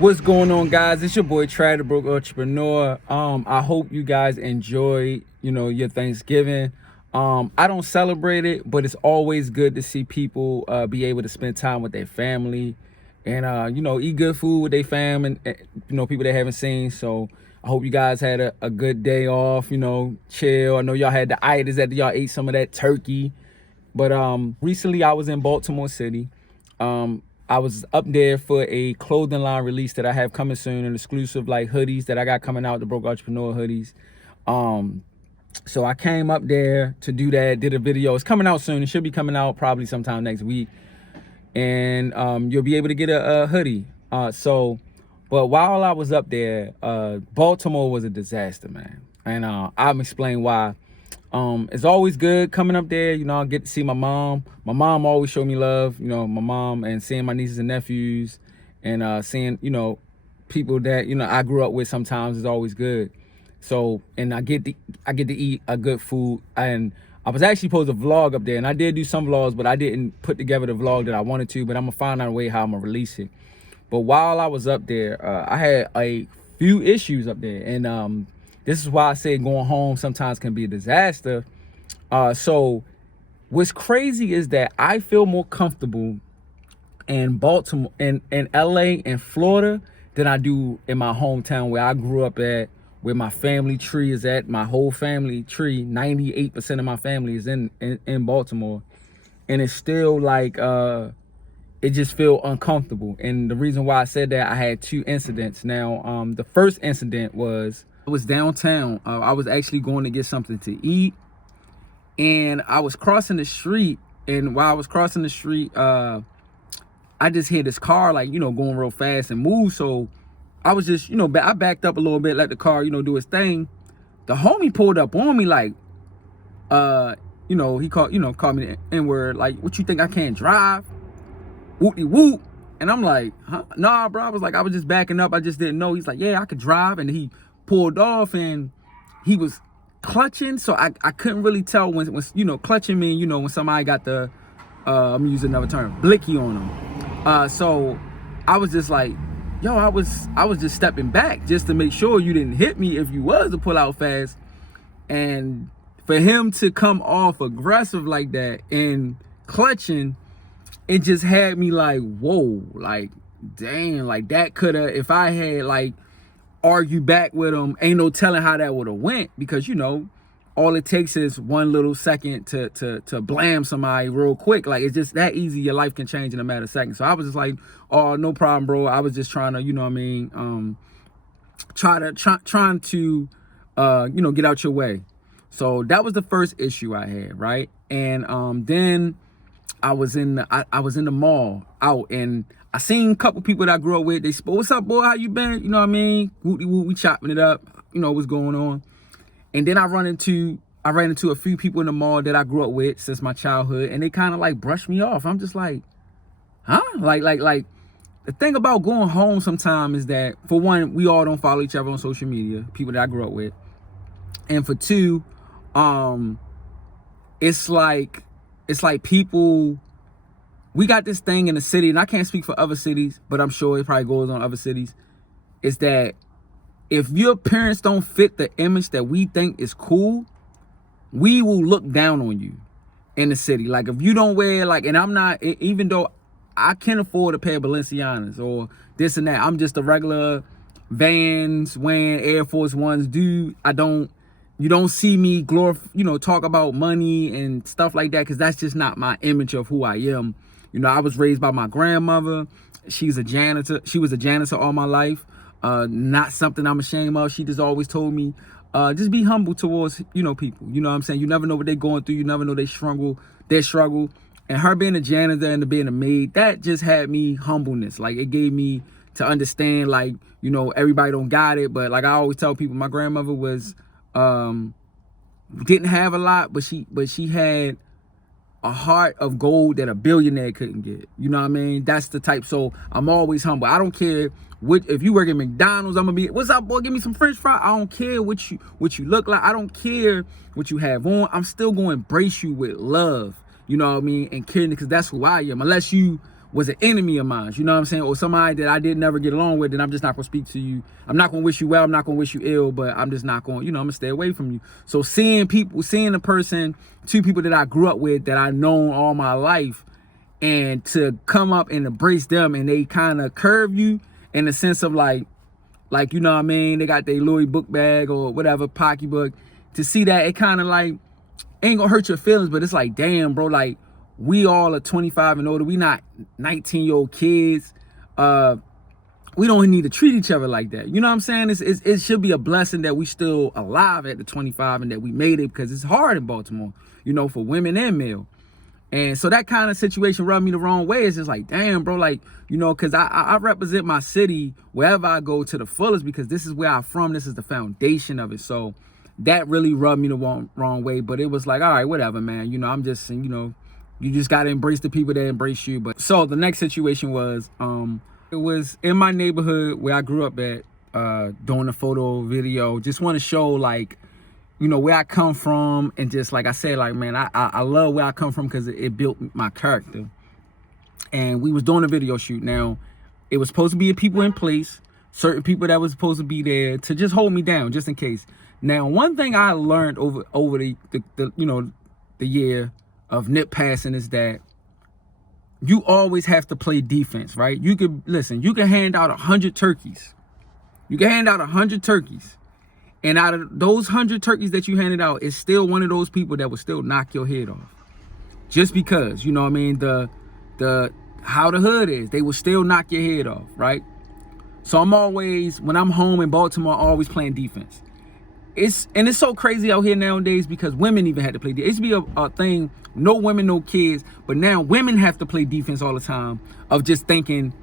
What's going on, guys? It's your boy Trad the Broke Entrepreneur. I hope you guys enjoy, your Thanksgiving. I don't celebrate it, but it's always good to see people be able to spend time with their family and eat good food with their fam and people they haven't seen. So I hope you guys had a good day off, chill. I know y'all had the itis that y'all ate some of that turkey. But recently I was in Baltimore City. I was up there for a clothing line release that I have coming soon, an exclusive like hoodies that I got coming out, the Broke Entrepreneur hoodies. So I came up there to do that, did a video. It's coming out soon. It should be coming out probably sometime next week. And you'll be able to get a hoodie. But while I was up there, Baltimore was a disaster, man. And I'm explaining why. It's always good coming up there. I get to see my mom. My mom always showed me love, my mom, and seeing my nieces and nephews and seeing, people that, I grew up with sometimes is always good. So, and I get to eat a good food. And I was actually supposed to vlog up there, and I did do some vlogs, but I didn't put together the vlog that I wanted to, but I'm gonna find out a way how I'm gonna release it. But while I was up there, I had a few issues up there, and this is why I say going home sometimes can be a disaster. So what's crazy is that I feel more comfortable in Baltimore, in LA and Florida than I do in my hometown where I grew up at, where my family tree is at. My whole family tree, 98% of my family is in Baltimore. And it's still like, it just feel uncomfortable. And the reason why I said that, I had two incidents. Now, the first incident was, I was downtown. I was actually going to get something to eat, and I was crossing the street. And while I was crossing the street, I just hear this car going real fast and move. So I was just, I backed up a little bit, let the car, do its thing. The homie pulled up on me he called me the N-word, like, what you think I can't drive? Whoopty whoop. And I'm like, huh? Nah, bro. I was just backing up. I just didn't know. He's like, yeah, I could drive. And he pulled off, and he was clutching, so I couldn't really tell when clutching mean when somebody got the I'm gonna use another term, blicky on them. So I was just like, yo, I was just stepping back just to make sure you didn't hit me if you was to pull out fast. And for him to come off aggressive like that and clutching, it just had me like, whoa, like, dang, like that could have, if I had argue back with him, ain't no telling how that would have went, because all it takes is one little second to blam somebody real quick. Like, it's just that easy. Your life can change in a matter of seconds. So I was just like, oh, no problem, bro. I was just trying to trying to get out your way. So that was the first issue I had, right? And then I was in the mall out, and I seen a couple people that I grew up with. They spoke, what's up, boy? How you been? You know what I mean? Wooty woo, we chopping it up. What's going on. And then I ran into a few people in the mall that I grew up with since my childhood, and they kind of brushed me off. I'm just like, huh? Like the thing about going home sometime is that, for one, we all don't follow each other on social media, people that I grew up with. And for two, it's like people, we got this thing in the city, and I can't speak for other cities, but I'm sure it probably goes on other cities, is that if your parents don't fit the image that we think is cool, we will look down on you in the city. Like, if you don't wear, and I'm not, even though I can afford a pair of Balenciagas or this and that, I'm just a regular Vans wearing Air Force Ones dude. You don't see me talk about money and stuff like that, because that's just not my image of who I am. I was raised by my grandmother. She's a janitor. She was a janitor all my life. Not something I'm ashamed of. She just always told me, just be humble towards, people. You know what I'm saying? You never know what they're going through. You never know their struggle. And her being a janitor and being a maid, that just had me humbleness. Like, it gave me to understand, everybody don't got it. But I always tell people, my grandmother was, didn't have a lot, but she had a heart of gold that a billionaire couldn't get. You know what I mean? That's the type. So I'm always humble. I don't care if you work at McDonald's, I'm gonna be, what's up, boy? Give me some French fries. I don't care what you look like. I don't care what you have on. I'm still gonna embrace you with love. You know what I mean? And caring, because that's who I am. Unless you was an enemy of mine, you know what I'm saying, or somebody that I did never get along with, then I'm just not gonna speak to you. I'm not gonna wish you well, I'm not gonna wish you ill, but I'm just not gonna, I'm gonna stay away from you. So seeing a person, two people that I grew up with, that I known all my life, and to come up and embrace them, and they kind of curve you in the sense of like, you know what I mean, they got their Louis book bag or whatever, pocketbook. To see that, it kind of like, ain't gonna hurt your feelings, but it's like, damn, bro, like, we all are 25 and older. We not 19-year-old kids. We don't need to treat each other like that. You know what I'm saying? It should be a blessing that we still alive at the 25 and that we made it, because it's hard in Baltimore, for women and male. And so that kind of situation rubbed me the wrong way. It's just like, damn, bro, like, because I represent my city wherever I go to the fullest, because this is where I'm from. This is the foundation of it. So that really rubbed me the wrong way. But it was like, all right, whatever, man. I'm just, you just got to embrace the people that embrace you. But so the next situation was, it was in my neighborhood where I grew up at, doing a photo video. Just want to show, like, where I come from. And just like I said, like, man, I love where I come from, because it built my character. And we was doing a video shoot. Now, it was supposed to be people in place, certain people that was supposed to be there to just hold me down, just in case. Now, one thing I learned over the year of nip passing is that you always have to play defense, right? You can hand out 100 turkeys. You can hand out 100 turkeys. And out of those 100 turkeys that you handed out, it's still one of those people that will still knock your head off. Just because, you know what I mean, how the hood is, they will still knock your head off, right? So I'm always, when I'm home in Baltimore, always playing defense. It's so crazy out here nowadays, because women even had to play defense. It used to be a thing, no women, no kids, but now women have to play defense all the time, of just thinking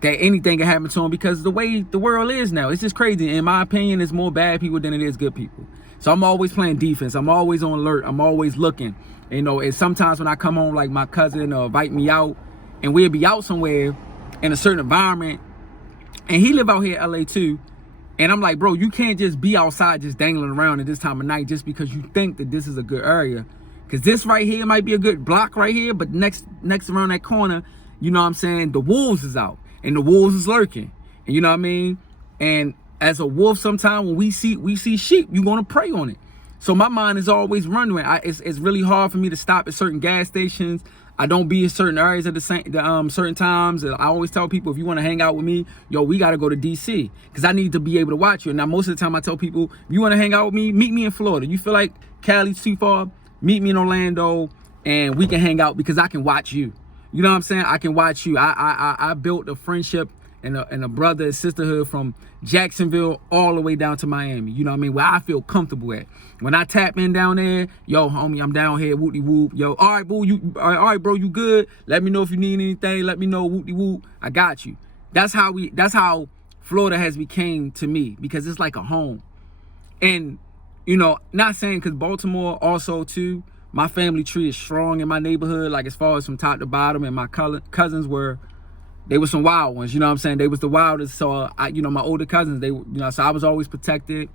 that anything can happen to them, because the way the world is now, it's just crazy. In my opinion, it's more bad people than it is good people. So I'm always playing defense. I'm always on alert. I'm always looking. And sometimes when I come home, like my cousin invite me out, and we'll be out somewhere in a certain environment, and he live out here in LA too. And I'm like, bro, you can't just be outside just dangling around at this time of night just because you think that this is a good area. Because this right here might be a good block right here, but next around that corner, you know what I'm saying, the wolves is out, and the wolves is lurking. And you know what I mean? And as a wolf, sometimes when we see sheep, you're going to prey on it. So my mind is always running. It's really hard for me to stop at certain gas stations. I don't be in certain areas at certain times. I always tell people, if you want to hang out with me, yo, we got to go to DC, because I need to be able to watch you. Now, most of the time I tell people, if you want to hang out with me, meet me in Florida. You feel like Cali's too far, meet me in Orlando, and we can hang out, because I can watch you. You know what I'm saying? I can watch you. I built a friendship and a brother and sisterhood from Jacksonville all the way down to Miami. You know what I mean? Where I feel comfortable at. When I tap in down there, yo, homie, I'm down here, whoop de whoop. Yo, all right, boo, all right, bro, you good? Let me know if you need anything. Let me know, whoop de whoop. I got you. That's how Florida has became to me, because it's like a home. And not saying, because Baltimore also too, my family tree is strong in my neighborhood, like as far as from top to bottom, and my cousins were some wild ones, you know what I'm saying? They was the wildest. So my older cousins, so I was always protected.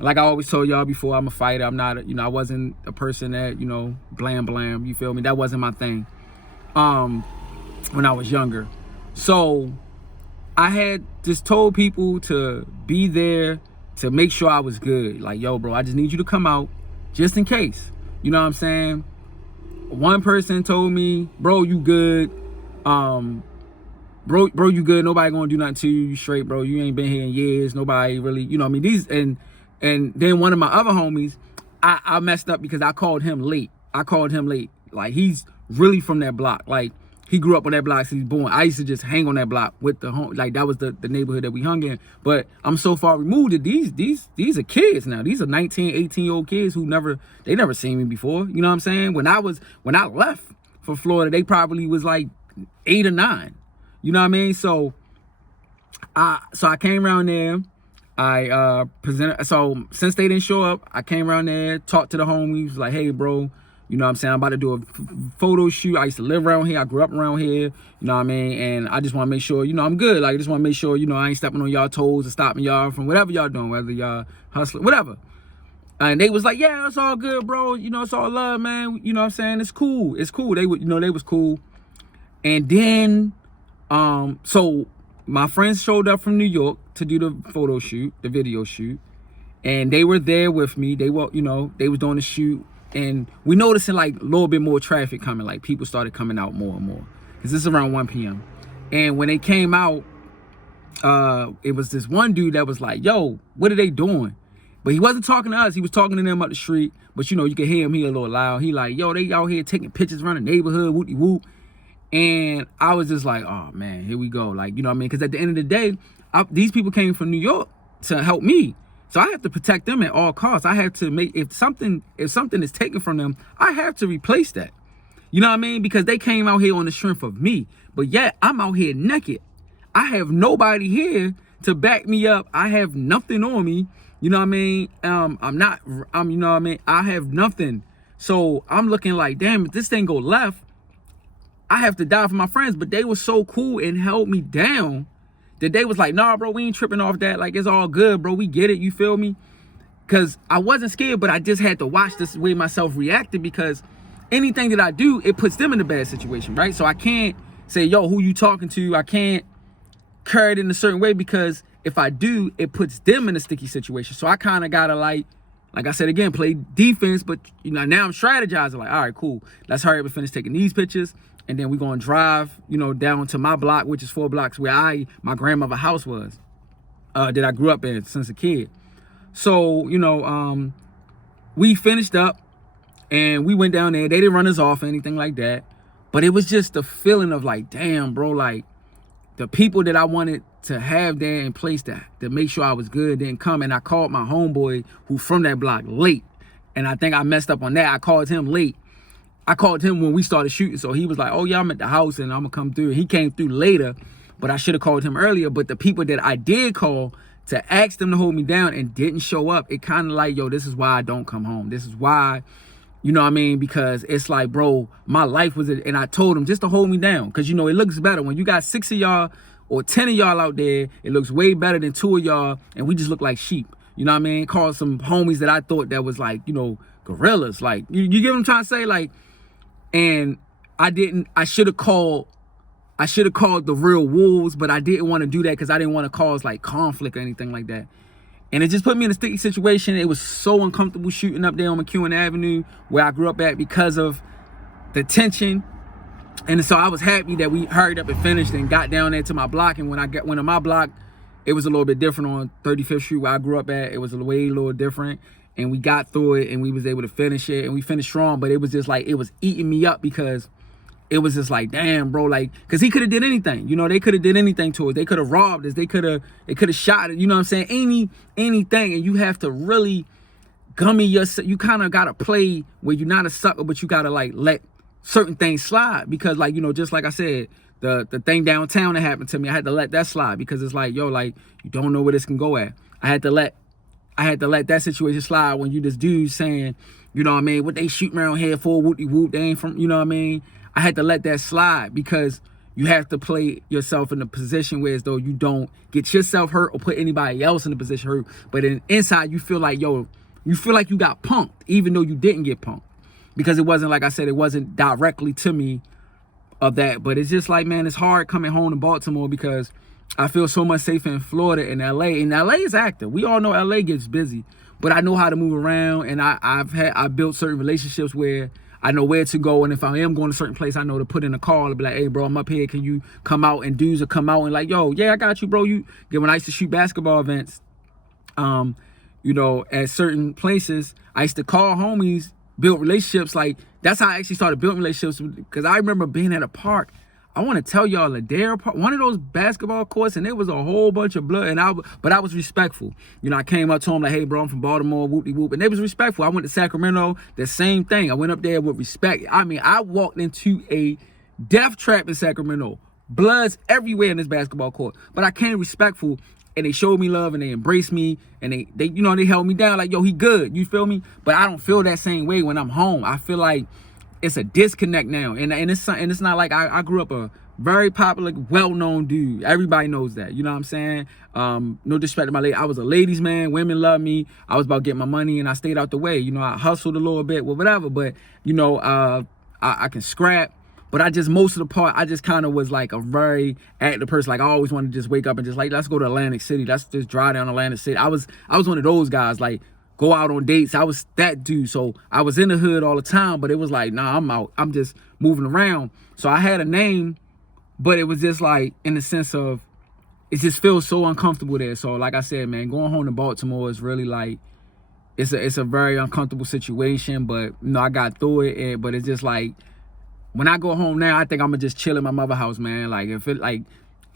Like I always told y'all before, I'm a fighter. I'm not, I wasn't a person that, blam, you feel me? That wasn't my thing when I was younger. So I had just told people to be there to make sure I was good. Like, yo, bro, I just need you to come out just in case. You know what I'm saying? One person told me, bro, you good. Bro, you good. Nobody gonna do nothing to you. You straight, bro. You ain't been here in years. Nobody really, and then one of my other homies, I messed up because I called him late. Like, he's really from that block. Like, he grew up on that block since he was born. I used to just hang on that block with the home. Like, that was the neighborhood that we hung in. But I'm so far removed that these are kids now. These are 19, 18-year-old kids who never seen me before. You know what I'm saying? When I left for Florida, they probably was like 8 or 9. You know what I mean? So I came around there. I presented. So since they didn't show up, I came around there, talked to the homies, like, hey, bro, you know what I'm saying? I'm about to do a photo shoot. I used to live around here. I grew up around here. You know what I mean? And I just want to make sure, I'm good. Like, I just want to make sure, I ain't stepping on y'all toes or stopping y'all from whatever y'all doing, whether y'all hustling, whatever. And they was like, yeah, it's all good, bro. It's all love, man. You know what I'm saying? It's cool. It's cool. They was cool. And then So my friends showed up from New York to do the photo shoot, the video shoot, and they were there with me. They were, they was doing the shoot, and we noticing like a little bit more traffic coming. Like people started coming out more and more, because this is around 1 p.m. And when they came out, it was this one dude that was like, "Yo, what are they doing?" But he wasn't talking to us. He was talking to them up the street. But you could hear him. He a little loud. He like, "Yo, they out here taking pictures around the neighborhood, whoopty whoop." And I was just like, "Oh man, here we go." Like, you know what I mean? Because at the end of the day, these people came from New York to help me, so I have to protect them at all costs. I have to make if something is taken from them, I have to replace that. You know what I mean? Because they came out here on the strength of me, but yet I'm out here naked. I have nobody here to back me up. I have nothing on me. You know what I mean? You know what I mean? I have nothing. So I'm looking like, damn, if this thing go left, I have to die for my friends. But they were so cool and held me down that they was like, "Nah, bro, we ain't tripping off that. Like, it's all good, bro. We get it." You feel me? Because I wasn't scared, but I just had to watch this way myself reacted, because anything that I do, it puts them in a bad situation, right? So I can't say, "Yo, who you talking to?" I can't carry it in a certain way, because if I do, it puts them in a sticky situation. So I kind of gotta like I said again, play defense. But now I'm strategizing. Like, all right, cool. Let's hurry up and finish taking these pictures, and then we're gonna drive, down to my block, which is 4 blocks where my grandmother's house was, that I grew up in since a kid. So we finished up and we went down there. They didn't run us off or anything like that, but it was just the feeling of like, damn, bro, like the people that I wanted to have there in place to make sure I was good didn't come. And I called my homeboy who from that block late. And I think I messed up on that. I called him late. I called him when we started shooting. So he was like, "Oh yeah, I'm at the house and I'm gonna come through." He came through later, but I should have called him earlier. But the people that I did call to ask them to hold me down and didn't show up, it kind of like, yo, this is why I don't come home. This is why, you know what I mean? Because it's like, bro, my life was it. And I told him just to hold me down. Because, it looks better when you got 6 of y'all or 10 of y'all out there. It looks way better than 2 of y'all. And we just look like sheep. You know what I mean? Called some homies that I thought that was like, gorillas. Like, you get what I'm trying to say? Like, and I should have called the real wolves, but I didn't want to do that because I didn't want to cause like conflict or anything like that. And it just put me in a sticky situation. It was so uncomfortable shooting up there on McEwen Avenue where I grew up at because of the tension. And so I was happy that we hurried up and finished and got down there to my block. And when I went to my block, it was a little bit different on 35th Street where I grew up at. It was a little different. And we got through it and we was able to finish it. And we finished strong, but it was just like, it was eating me up because it was just like, damn, bro, like, because he could have did anything. They could have did anything to us. They could have robbed us. They could have shot it. You know what I'm saying? Anything. And you have to really gummy yourself. You kind of got to play where you're not a sucker, but you got to like let certain things slide. Because like, just like I said, the thing downtown that happened to me, I had to let that slide because it's like, yo, like, you don't know where this can go at. I had to let that situation slide when you this dude saying, you know what I mean, what they shooting around here for, whoop-de-whoop, they ain't from, you know what I mean? I had to let that slide because you have to play yourself in a position where as though you don't get yourself hurt or put anybody else in a position hurt. But inside you feel like, yo, you feel like you got punked, even though you didn't get punked. Because it wasn't, like I said, it wasn't directly to me of that. But it's just like, man, it's hard coming home to Baltimore because I feel so much safer in Florida and LA. And LA is active. We all know LA gets busy, but I know how to move around. And I built certain relationships where I know where to go. And if I am going to a certain place, I know to put in a call and be like, "Hey, bro, I'm up here. Can you come out?" And dudes will come out and like, "Yo, yeah, I got you, bro." When I used to shoot basketball events, at certain places, I used to call homies, build relationships. Like, that's how I actually started building relationships. Because I remember being at a park. I want to tell y'all, Ladera Park, one of those basketball courts, and there was a whole bunch of blood. But I was respectful. I came up to them like, "Hey, bro, I'm from Baltimore, whoop-de-whoop." And they was respectful. I went to Sacramento, the same thing. I went up there with respect. I mean, I walked into a death trap in Sacramento. Bloods everywhere in this basketball court. But I came respectful, and they showed me love, and they embraced me, and they held me down like, "Yo, he good." You feel me? But I don't feel that same way when I'm home. I feel like it's a disconnect now, and it's not like I grew up a very popular, well-known dude. Everybody knows that. You know what I'm saying? No disrespect to my lady. I was a ladies' man. Women love me. I was about getting my money, and I stayed out the way. I hustled a little bit, whatever. But I can scrap. But I just, most of the part, I just kind of was like a very active person. Like I always wanted to just wake up and just like, let's go to Atlantic City. Let's just drive down Atlantic City. I was one of those guys, like go out on dates. I was that dude. So I was in the hood all the time, but it was like, nah, I'm out. I'm just moving around. So I had a name, but it was just like in the sense of, it just feels so uncomfortable there. So like I said, man, going home to Baltimore is really like, it's a very uncomfortable situation, but you know, I got through it. But it's just like, when I go home now, I think I'm gonna just chill in my mother's house, man. Like if it like,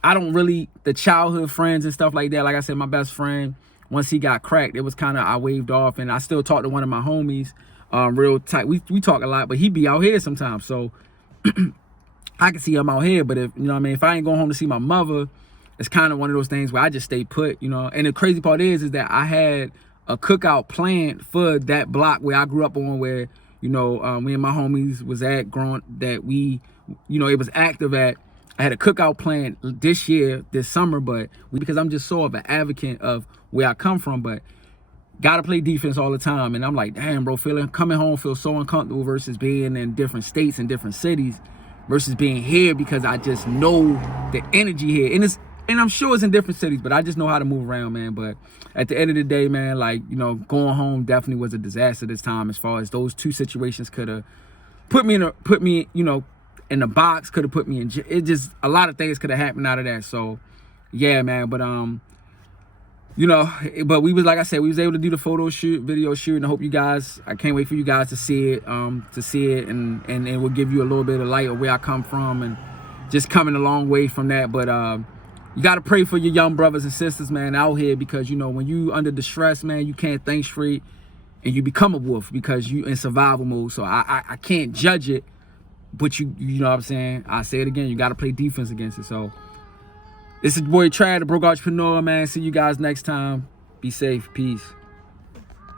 I don't really, the childhood friends and stuff like that. Like I said, my best friend, once he got cracked, it was kind of, I waved off, and I still talk to one of my homies, real tight. We talk a lot, but he be out here sometimes. So I can see him out here, but if, you know what I mean, if I ain't going home to see my mother, it's kind of one of those things where I just stay put, you know. And the crazy part is that I had a cookout planned for that block where I grew up on, where, you know, me and my homies was at growing, that we, you know, it was active at. I had a cookout planned this year, this summer, but because I'm just so of an advocate of where I come from, but gotta play defense all the time. And I'm like, damn, bro, coming home feels so uncomfortable versus being in different states and different cities versus being here, because I just know the energy here. And I'm sure it's in different cities, but I just know how to move around, man. But at the end of the day, man, like, you know, going home definitely was a disaster this time, as far as those two situations could have put me, you know, in the box, could have put me in, it just, a lot of things could have happened out of that. So yeah, man. But you know, but we was, like I said, we was able to do the video shoot, and I hope you guys, I can't wait for you guys to see it, and it will give you a little bit of light of where I come from, and just coming a long way from that. But you got to pray for your young brothers and sisters, man, out here, because, you know, when you under the stress, man, you can't think straight, and you become a wolf because you in survival mode. So I can't judge it, but you know what I'm saying? I say it again, you got to play defense against it. So this is your boy Trad, the broke entrepreneur, man. See you guys next time. Be safe. Peace.